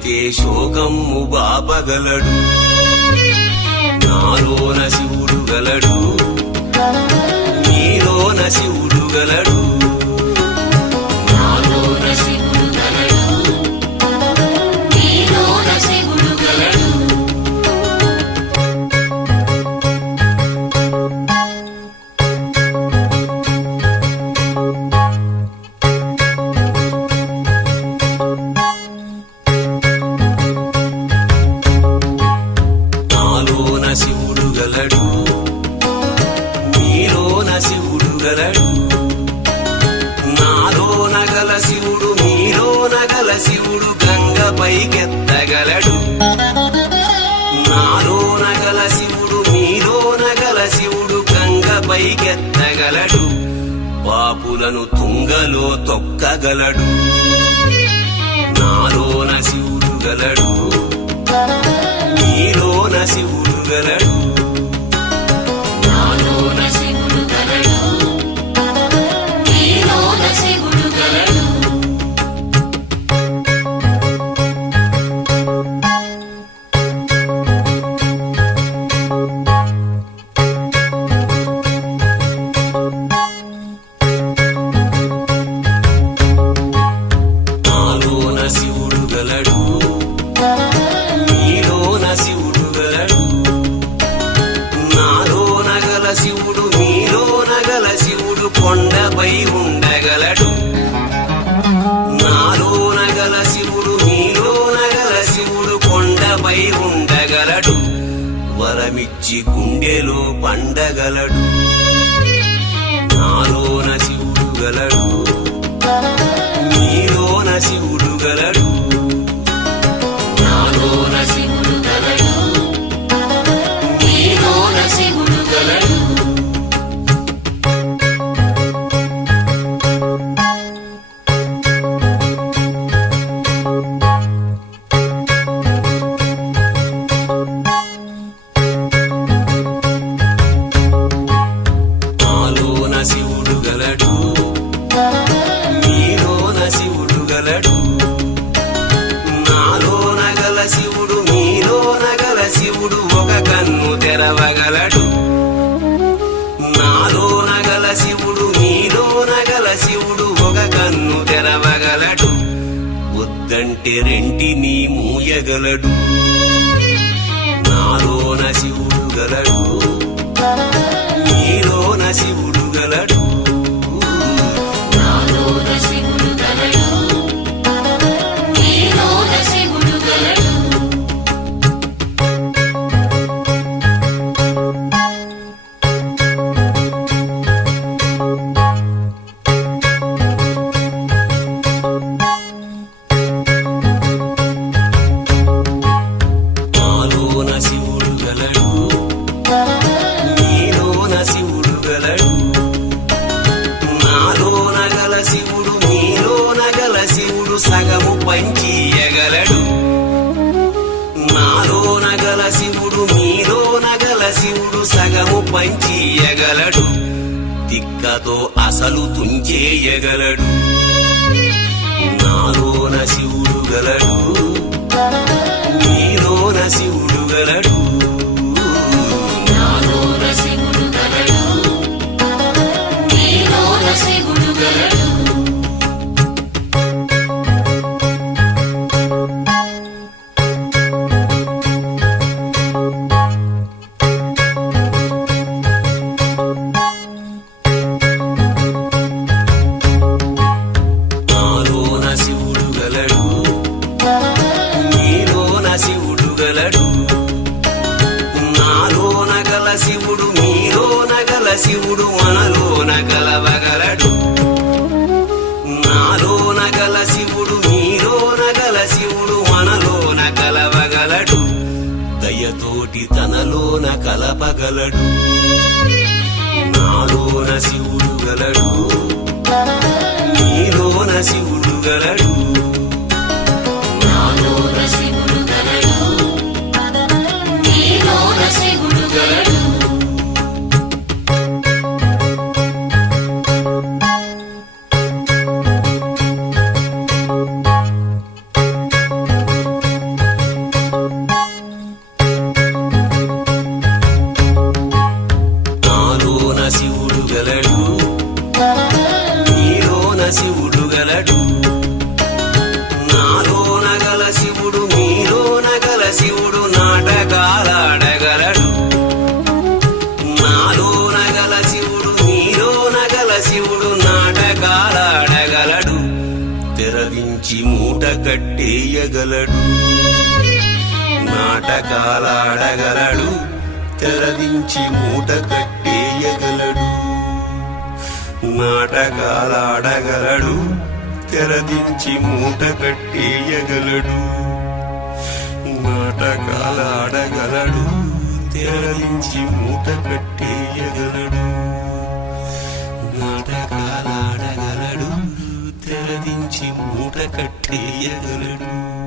పలికితే శోకము బాపగలడు నాలోన శివుడు గలడు. నీలోన శివుడు గలడు. పైకెత్తగలడు. నాలోన గల శివుడు మీలో గల శివుడు గంగ పైకెత్తగలడు. పాపులను తుంగలో తొక్కగలడు. వరమిచ్చి గుండెలో పండగలడు. నాలోన శివుడు గలడు. నీలోన శివుడు గలడు. కంటే రెంటిని మూయగలడు? నాలోన శివుడు గలడు నీలోన శివుడు గలడు. నాలోన శివుడు మీలో నగల శివుడు సగము పంచియగలడు తిక్కతో అసలు తుంచేయగలడు నాలోన శివుడు గలడు. శివుడు నీలోన గల శివుడు మనలోన కలవగలడు నాలోన గల శివుడు నీలోన గల శివుడు మనలోన కలవగలడు దయతోటి తనలోన కలపగలడు. నాలోన శివుడు గలడు. మీలోన శివుడు గలడు. ఆటగాలాడగలడు తెరదించి మూట కట్టేయగలడు నాటకాలాడగలడు. తెరదించి మూట కట్టేయగలడు నాటకాలాడగలడు. తెరదించి మూట కట్టేయగలడు నాటకాలాడగలడు. తెరదించి మూట కట్టేయగలడు